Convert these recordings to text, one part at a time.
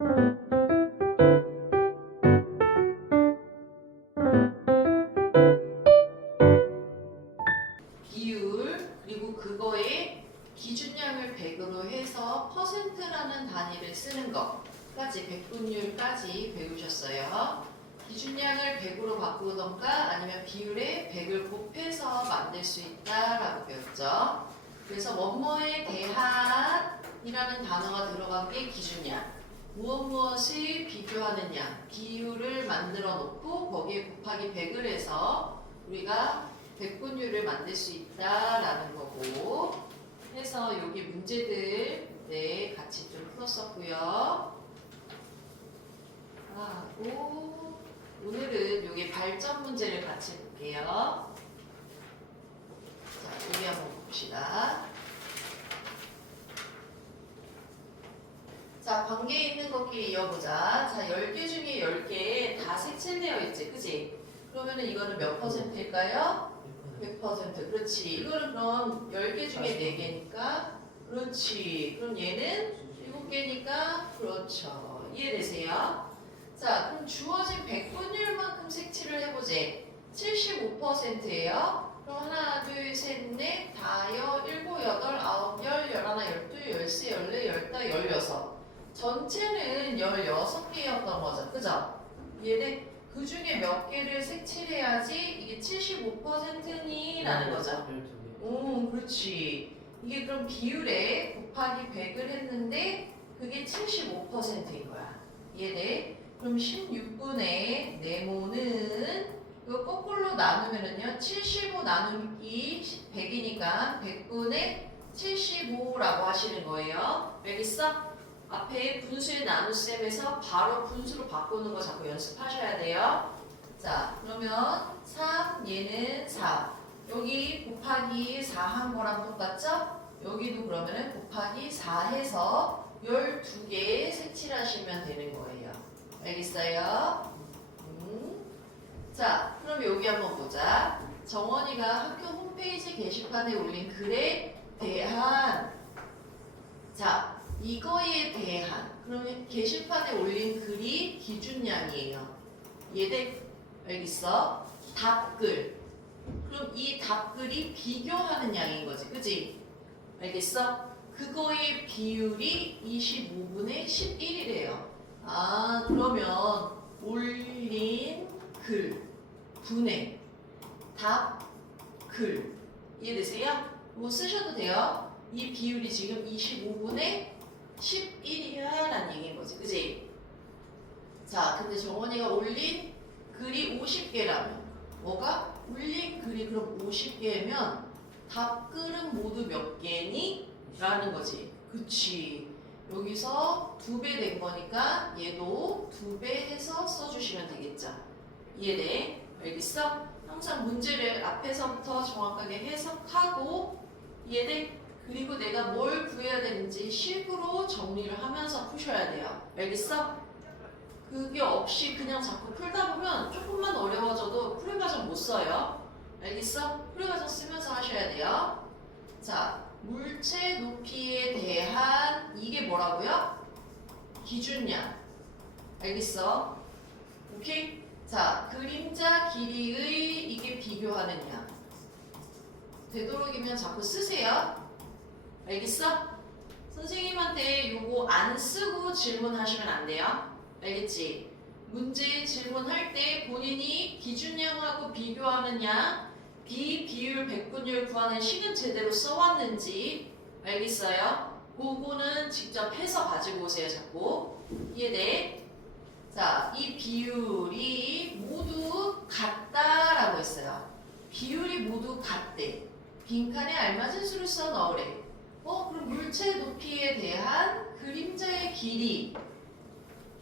비율 그리고 그거의 기준량을 100으로 해서 퍼센트라는 단위를 쓰는 것까지 백분율까지 배우셨어요. 기준량을 100으로 바꾸던가 아니면 비율에 100을 곱해서 만들 수 있다라고 배웠죠. 그래서 뭐뭐에 대한이라는 단어가 들어간 게 기준량. 무엇을 비교하는 양, 비율을 만들어 놓고 거기에 곱하기 100을 해서 우리가 백분율을 만들 수 있다라는 거고 해서 여기 문제들 같이 좀 풀었었고요. 하고 오늘은 여기 발전 문제를 같이 볼게요. 자, 여기 한번 봅시다. 자, 관계에 있는 것끼리 이어보자. 자, 10개 중에 10개 다 색칠되어 있지, 그지? 그러면은 이거는 몇 퍼센트일까요? 100%. 그렇지. 이거는 그럼 10개 중에 4개니까 그렇지. 그럼 얘는 7개니까 그렇죠. 이해되세요? 자, 그럼 주어진 백분율만큼 색칠을 해보지. 75%예요. 그럼 하나, 둘, 셋, 넷, 다여, 일곱, 여덟, 아홉, 열, 열하나, 열둘, 열세, 열네, 열다, 열여섯. 전체는 16개였던 거죠. 그죠? 이해돼? 그 중에 몇 개를 색칠해야지 이게 75%니? 라는 거죠. 그렇지. 이게 그럼 비율에 곱하기 100을 했는데 그게 75%인 거야. 이해돼? 그럼 16분의 네모는 이거 거꾸로 나누면은요 75 나누기 100이니까 100분의 75라고 하시는 거예요. 알겠어? 앞에 분수의 나눗셈에서 바로 분수로 바꾸는 거 자꾸 연습하셔야 돼요. 자, 그러면 3, 얘는 4. 여기 곱하기 4 한 거랑 똑같죠? 여기도 그러면은 곱하기 4 해서 12개 색칠하시면 되는 거예요. 알겠어요? 자, 그럼 여기 한번 보자. 정원이가 학교 홈페이지 게시판에 올린 글에 대한 자, 이거에 대한 그러면 게시판에 올린 글이 기준량이에요. 이해돼? 알겠어? 답글. 그럼 이 답글이 비교하는 양인 거지. 그지? 알겠어? 그거의 비율이 25분의 11이래요. 아, 그러면 올린 글 분의 답글 이해되세요? 뭐 쓰셔도 돼요. 이 비율이 지금 25분의 11이야 라는 얘기인 거지. 그지? 자, 근데 정원이가 올린 글이 50개라면 뭐가? 올린 글이 그럼 50개면 답글은 모두 몇 개니? 라는 거지. 그치. 여기서 2배 된 거니까 얘도 2배 해서 써주시면 되겠죠. 이해돼? 알겠어? 항상 문제를 앞에서부터 정확하게 해석하고 이해돼? 그리고 내가 뭘 구해야 되는지 식으로 정리를 하면서 푸셔야 돼요. 알겠어? 그게 없이 그냥 자꾸 풀다 보면 조금만 어려워져도 풀이과정 못 써요. 알겠어? 풀이과정 쓰면서 하셔야 돼요. 자, 물체 높이에 대한 이게 뭐라고요? 기준량. 알겠어? 오케이? 자, 그림자 길이의 이게 비교하는 양. 되도록이면 자꾸 쓰세요. 알겠어? 선생님한테 요거 안 쓰고 질문하시면 안 돼요. 알겠지? 문제 질문할 때 본인이 기준량하고 비교하는 양, 비비율, 백분율 구하는 식은 제대로 써왔는지 알겠어요? 그거는 직접 해서 가지고 오세요. 자꾸. 이해돼? 자, 이 비율이 모두 같다라고 했어요. 비율이 모두 같대. 빈칸에 알맞은 수를 써 넣으래. 그럼 물체 높이에 대한 그림자의 길이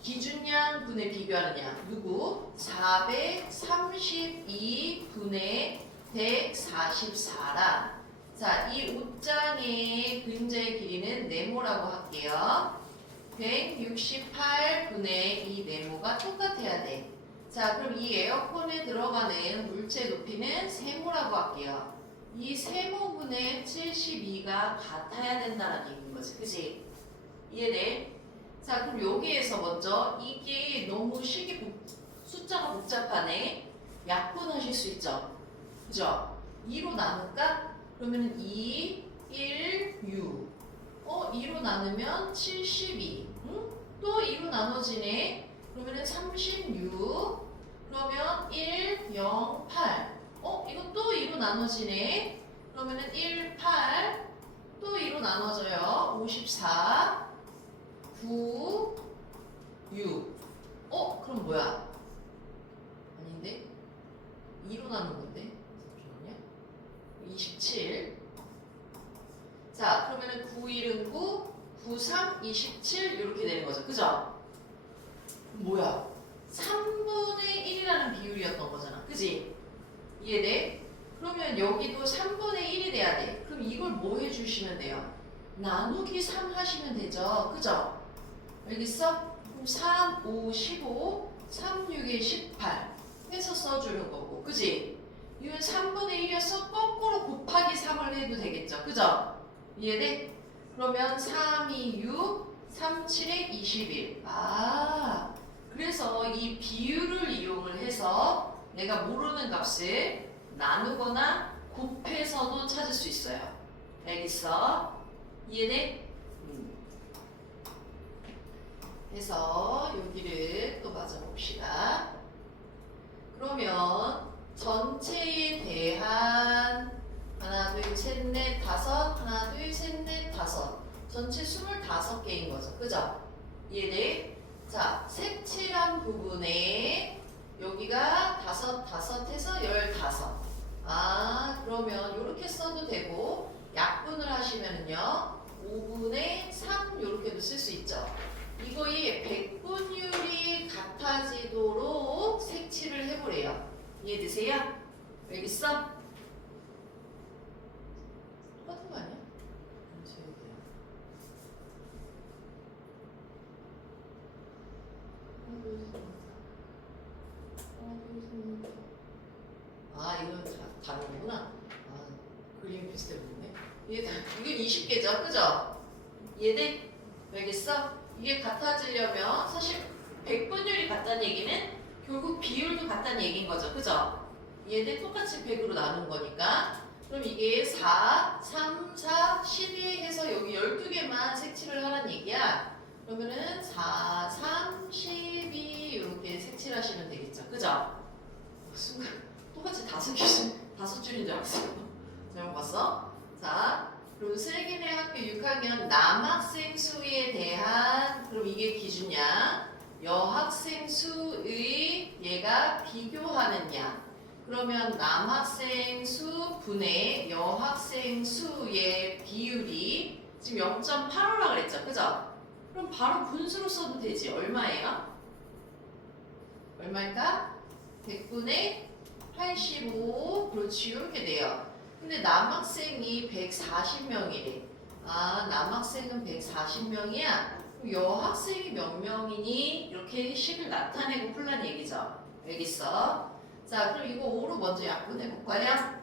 기준량 분의 비교하는 양 누구? 432분의 144라. 자, 이 옷장의 그림자의 길이는 네모라고 할게요. 168분의 이 네모가 똑같아야 돼. 자, 그럼 이 에어컨에 들어가는 물체 높이는 세모라고 할게요. 이 세모분의 72가 같아야 된다는 얘기인 거지. 그치? 이해돼? 자, 그럼 여기에서 먼저 이게 너무 숫자가 복잡하네. 약분하실 수 있죠. 그죠? 2로 나눌까? 그러면은 2, 1, 6. 2로 나누면 72. 응? 또 2로 나눠지네. 그러면은 36. 그러면 1, 0, 8. 이거 또 2로 나눠지네. 그러면은 1, 8. 또 2로 나눠져요. 54. 9, 6. 그럼 뭐야? 아닌데? 2로 나눈 건데? 잠시만요. 27. 자, 그러면은 9, 1은 9, 9, 3, 27 이렇게 되는 거죠. 그죠? 뭐야? 3분의 1이라는 비율이었던 거잖아. 그지? 이해돼? 그러면 여기도 3분의 1이 돼야 돼. 그럼 이걸 뭐 해주시면 돼요? 나누기 3 하시면 되죠. 그죠? 알겠어? 그럼 3, 5, 15, 3, 6에 18 해서 써주는 거고. 그지? 이건 3분의 1이어서 거꾸로 곱하기 3을 해도 되겠죠. 그죠? 이해돼? 그러면 3, 2, 6, 3, 7에 21. 그래서 이 비율을 이용을 해서 내가 모르는 값을 나누거나 곱해서도 찾을 수 있어요. 알겠어? 이해돼? 해서 여기를 또 맞아봅시다. 그러면 전체에 대한 하나, 둘, 셋, 넷, 다섯, 하나, 둘, 셋, 넷, 다섯. 전체 25개인 거죠. 그죠? 이해돼? 자, 색칠한 부분에 여기가 다섯 해서 15. 그러면 이렇게 써도 되고, 약분을 하시면은요, 5분의 3 이렇게도 쓸 수 있죠. 이거의 백분율이 같아지도록 색칠을 해보래요. 이해되세요? 알겠어? 똑같은 거 아니야? 이건 다른 거구나. 그림 비슷해 보이네. 이건 20개죠? 그죠? 이해돼? 알겠어? 이게 같아지려면 사실 백분율이 같다는 얘기는 결국 비율도 같다는 얘기인 거죠. 그죠? 얘네 똑같이 100으로 나눈 거니까. 그럼 이게 4, 3, 4, 12 해서 여기 12개만 색칠을 하라는 얘기야. 그러면은 4, 3, 12 이렇게 색칠하시면 되겠죠. 그죠? 순간 똑같이 5줄인 줄 알았어요. 잘못 봤어? 자, 그리고 슬기네 학교 6학년 남학생 수에 대한, 그럼 이게 기준이야. 여학생 수의 얘가 비교하는 양. 그러면 남학생 수 분의 여학생 수의 비율이 지금 0.85라 그랬죠. 그죠? 그럼 바로 분수로 써도 되지. 얼마예요? 얼마일까? 100분의 85. 그렇지. 이렇게 돼요. 근데 남학생이 140명이래. 남학생은 140명이야. 여학생이 몇 명이니? 이렇게 식을 나타내고 풀란 얘기죠. 알겠어? 자, 그럼 이거 5로 먼저 약분해 볼까요?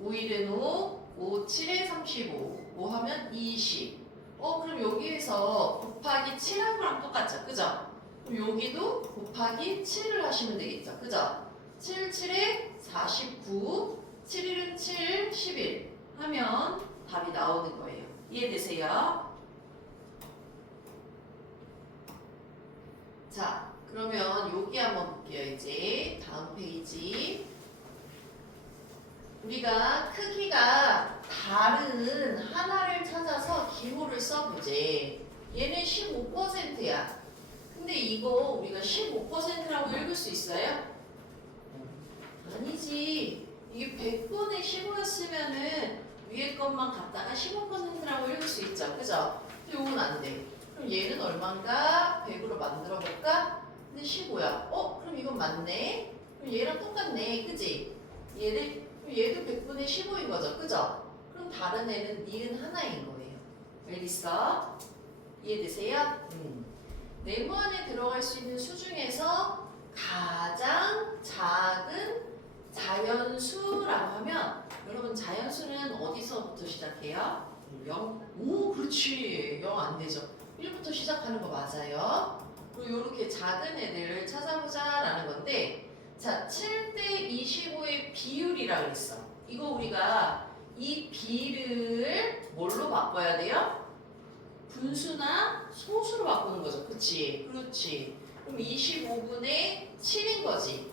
5, 1은 5, 5, 7에 35. 5 하면 20. 그럼 여기에서 곱하기 7한 거랑 똑같죠? 그죠? 그럼 여기도 곱하기 7을 하시면 되겠죠? 그죠? 7, 7에 49. 7, 1은 7, 11 하면 답이 나오는 거예요. 이해되세요? 자, 그러면 여기 한번 볼게요. 이제 다음 페이지. 우리가 크기가 다른 하나를 찾아서 기호를 써보지. 얘는 15%야. 근데 이거 우리가 15%라고 읽을 수 있어요? 아니지. 이게 100분의 15였으면은 위에 것만 갖다가 15%라고 읽을 수 있죠. 그죠? 근데 이건 안 돼. 그럼 얘는 얼마인가? 100으로 만들어 볼까? 근데 15야. 그럼 이건 맞네. 그럼 얘랑 똑같네. 그지? 얘도 100분의 15인 거죠. 그죠? 그럼 다른 애는 니은 하나인 거예요. 알겠어? 이해되세요? 네모 안에 들어갈 수 있는 수 중에서 가장 작은 자연수라고 하면 여러분 자연수는 어디서부터 시작해요? 0? 오, 그렇지. 0 안 되죠. 1부터 시작하는 거 맞아요. 그리고 이렇게 작은 애들을 찾아보자라는 건데, 자, 7대 25의 비율이라고 했어. 이거 우리가 이 비를 뭘로 바꿔야 돼요? 분수나 소수로 바꾸는 거죠. 그치? 그렇지. 그럼 25분의 7인 거지.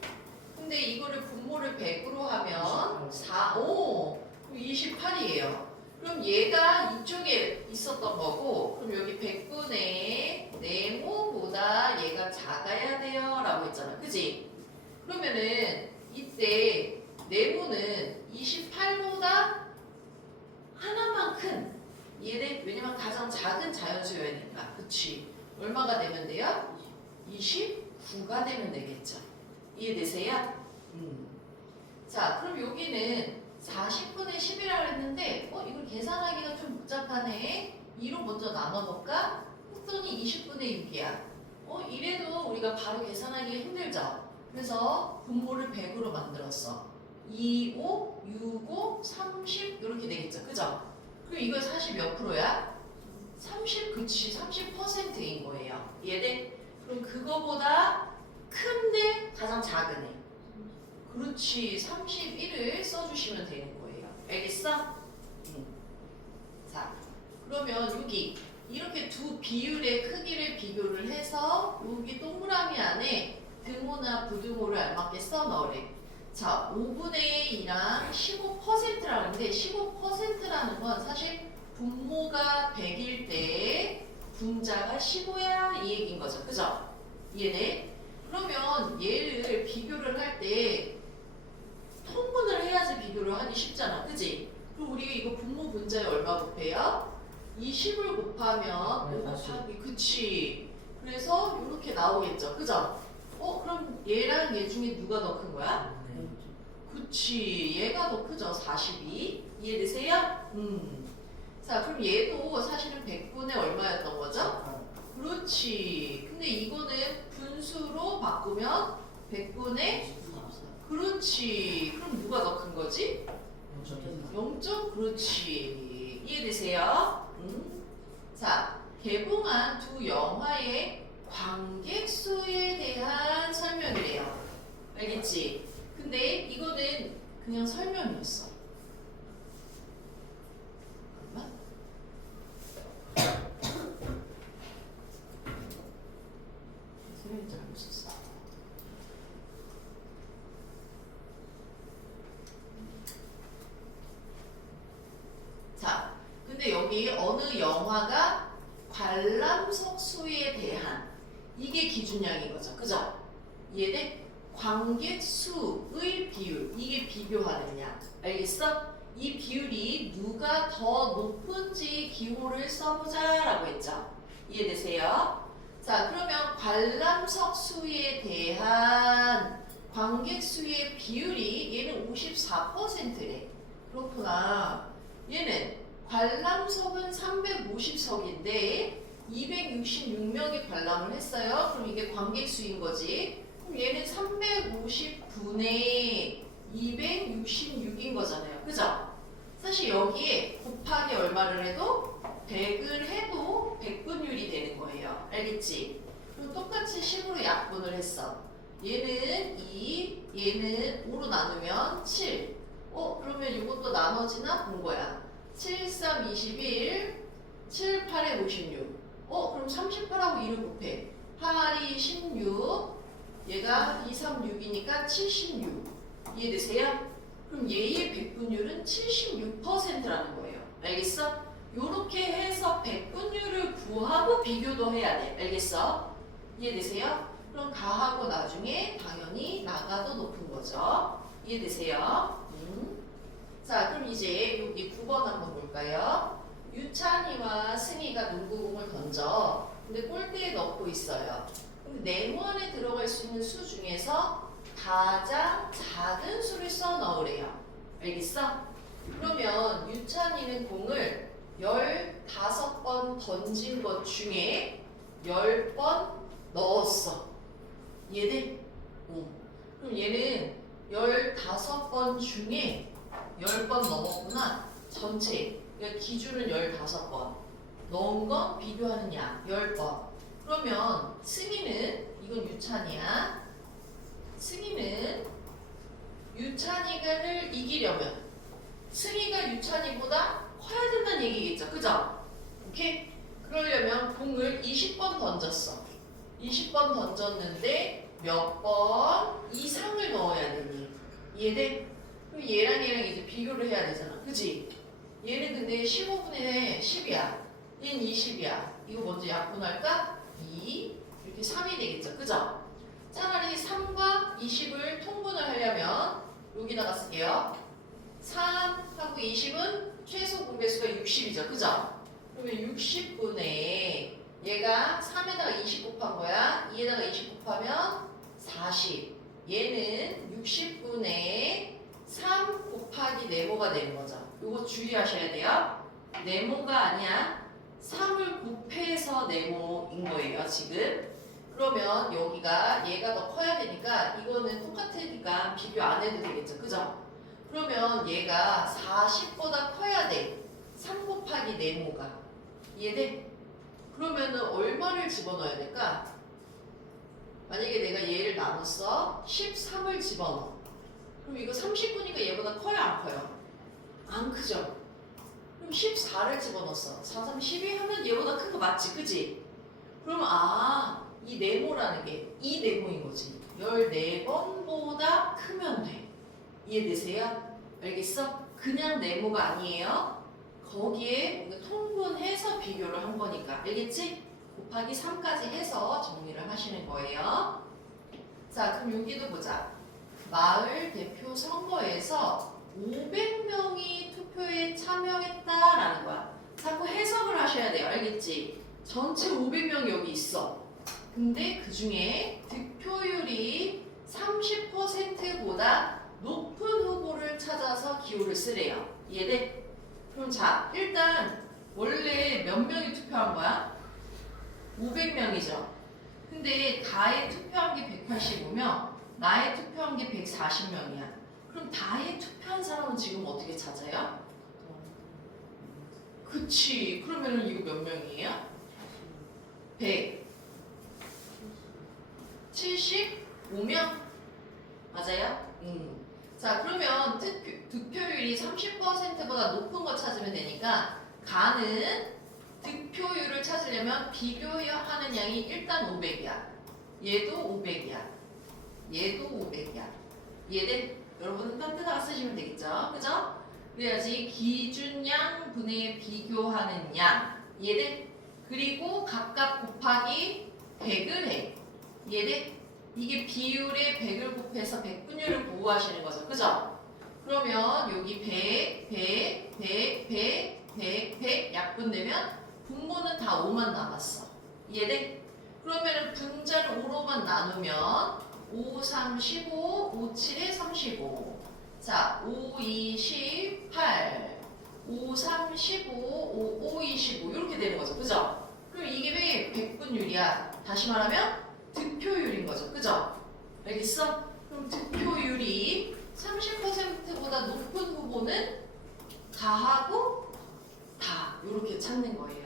근데 이거를 분모를 100으로 하면 그럼 28이에요. 그럼 얘가 이쪽에 있었던 거고, 그럼 여기 100분의 네모보다 얘가 작아야 돼요 라고 했잖아. 그지? 그러면은 이때 네모는 28보다 하나만 큰 얘네, 왜냐면 가장 작은 자연수여니까. 그치? 얼마가 되면 돼요? 29가 되면 되겠죠. 이해되세요? 자, 그럼 여기는 40분의 10이라고 했는데, 이걸 계산하기가 좀 복잡하네. 2로 먼저 나눠볼까? 했더니 20분의 6이야. 이래도 우리가 바로 계산하기 힘들죠? 그래서 분모를 100으로 만들었어. 2, 5, 6, 5, 30 이렇게 되겠죠. 그죠? 그럼 이거 40 몇 프로야? 30, 그치. 30%인 거예요. 이해돼? 그럼 그거보다 큰데 가장 작은 애. 그렇지. 31을 써주시면 되는 거예요. 알겠어? 자, 그러면 여기 이렇게 두 비율의 크기를 비교를 해서 여기 동그라미 안에 등호나 부등호를 알맞게 써 넣으래. 자, 5분의 2랑 15%라는 건데 15%라는 건 사실 분모가 100일 때 분자가 15야 이 얘기인 거죠. 그죠? 이해돼? 그러면 얘를 비교를 할 때 통분을 해야지 비교를 하기 쉽잖아. 그지? 그럼 우리 이거 분모 분자에 얼마 곱해요? 20을 곱하면 5 곱하기 그치. 그래서 이렇게 나오겠죠. 그죠? 그럼 얘랑 얘 중에 누가 더 큰 거야? 그치. 얘가 더 크죠. 42. 이해되세요? 자, 그럼 얘도 사실은 100분의 얼마였던 거죠? 그렇지. 근데 이거는 분수로 바꾸면 100분의 그렇지. 그럼 누가 더 큰 거지? 0점? 그렇지. 이해되세요? 자, 개봉한 두 영화의 관객 수에 대한 설명이래요. 알겠지? 근데 이거는 그냥 설명이었어. 잠깐만. 설명이 잘못 썼어. 자, 근데 여기 어느 영화가 관람석 수에 대한 이게 기준량인 거죠. 그죠? 이해돼? 관객 수의 비율, 이게 비교하는 양. 알겠어? 이 비율이 누가 더 높은지 기호를 써보자라고 했죠. 이해되세요? 자, 그러면 관람석 수에 대한 관객 수의 비율이 얘는 54%래. 그렇구나. 얘는 관람석은 350석인데 266명이 관람을 했어요. 그럼 이게 관객 수인 거지. 그럼 얘는 350분의 266인 거잖아요. 그죠? 사실 여기에 곱하기 얼마를 해도 100을 해도 100분율이 되는 거예요. 알겠지? 그럼 똑같이 10으로 약분을 했어. 얘는 2, 얘는 5로 나누면 7. 그러면 이것도 나눠지나 본 거야. 7, 3, 21, 7, 8에 56. 그럼 38하고 2를 곱해. 8이 16, 얘가 2, 3, 6이니까 76. 이해되세요? 그럼 얘의 백분율은 76%라는 거예요. 알겠어? 요렇게 해서 백분율을 구하고 비교도 해야 돼. 알겠어? 이해되세요? 그럼 가하고 나중에 당연히 나가 더 높은 거죠. 이해되세요? 자, 그럼 이제 여기 9번 한번 볼까요? 유찬이와 승희가 농구공을 던져. 근데 골대에 넣고 있어요. 그럼 네모 안에 들어갈 수 있는 수 중에서 가장 작은 수를 써 넣으래요. 알겠어? 그러면 유찬이는 공을 15번 던진 것 중에 10번 넣었어. 이해돼? 그럼 얘는 15번 중에 10번 넘었구나. 전체. 그러니까 기준은 15번. 넣은 건 비교하는 양 10번. 그러면 승희는 이건 유찬이야. 승희는 유찬이를 이기려면 승희가 유찬이보다 커야 된다는 얘기겠죠. 그죠? 오케이? 그러려면 공을 20번 던졌어. 20번 던졌는데 몇 번 이상을 넣어야 되니? 이해돼? 그럼 얘랑 이제 비교를 해야 되잖아. 그지? 얘는 근데 15분의 10이야. 얘는 20이야. 이거 먼저 약분할까? 2 이렇게 3이 되겠죠. 그죠? 차라리 3과 20을 통분을 하려면 여기다가 쓸게요. 3하고 20은 최소 공배수가 60이죠. 그죠? 그러면 60분의 얘가 3에다가 20 곱한 거야. 2에다가 20 곱하면 40. 얘는 60분의 3 곱하기 네모가 되는 거죠. 이거 주의하셔야 돼요. 네모가 아니야. 3을 곱해서 네모인 거예요. 지금. 그러면 여기가 얘가 더 커야 되니까 이거는 똑같으니까 비교 안 해도 되겠죠. 그죠? 그러면 얘가 40보다 커야 돼. 3 곱하기 네모가. 이해돼? 그러면은 얼마를 집어넣어야 될까? 만약에 내가 얘를 나눴어. 13을 집어넣어. 그럼 이거 39니까 얘보다 커요? 안 커요? 안 크죠? 그럼 14를 집어넣었어. 4, 3, 12 하면 얘보다 큰 거 맞지? 그지? 그럼 이 네모라는 게 이 네모인 거지. 14번보다 크면 돼. 이해되세요? 알겠어? 그냥 네모가 아니에요. 거기에 통분해서 비교를 한 거니까. 알겠지? 곱하기 3까지 해서 정리를 하시는 거예요. 자, 그럼 여기도 보자. 마을 대표 선거에서 500명이 투표에 참여했다라는 거야. 자꾸 해석을 하셔야 돼요. 알겠지? 전체 500명이 여기 있어. 근데 그 중에 득표율이 30%보다 높은 후보를 찾아서 기호를 쓰래요. 이해돼? 그럼 자, 일단 원래 몇 명이 투표한 거야? 500명이죠. 근데 다에 투표한 게 185명, 나에 투표한 게 140명이야. 그럼 다에 투표한 사람은 지금 어떻게 찾아요? 그치. 그러면은 이거 몇 명이에요? 175명? 맞아요? 자, 그러면 득표율이 30%보다 높은 거 찾으면 되니까 가는 득표율을 찾으려면 비교하는 양이 일단 500이야. 얘도 500이야. 얘도 500이야. 얘들 여러분은 딴데다가 쓰시면 되겠죠? 그죠? 그래야지 기준양 분의 비교하는 양. 얘들 그리고 각각 곱하기 100을 해. 얘들 이게 비율에 100을 곱해서 100분율을 보호하시는 거죠. 그죠? 그러면 여기 100, 100, 100, 100, 100, 100 약분되면 분모는 다 5만 남았어. 이해돼? 그러면 분자를 5로만 나누면 5, 3, 15, 5, 7에 35. 자, 5, 2, 18, 5, 3, 15, 5, 5, 25 이렇게 되는 거죠. 그죠? 그럼 이게 왜 100분율이야? 다시 말하면 득표율인 거죠. 그죠? 알겠어? 그럼 득표율이 30%보다 높은 후보는 다하고 다 이렇게 찾는 거예요.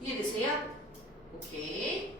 이해되세요? 오케이.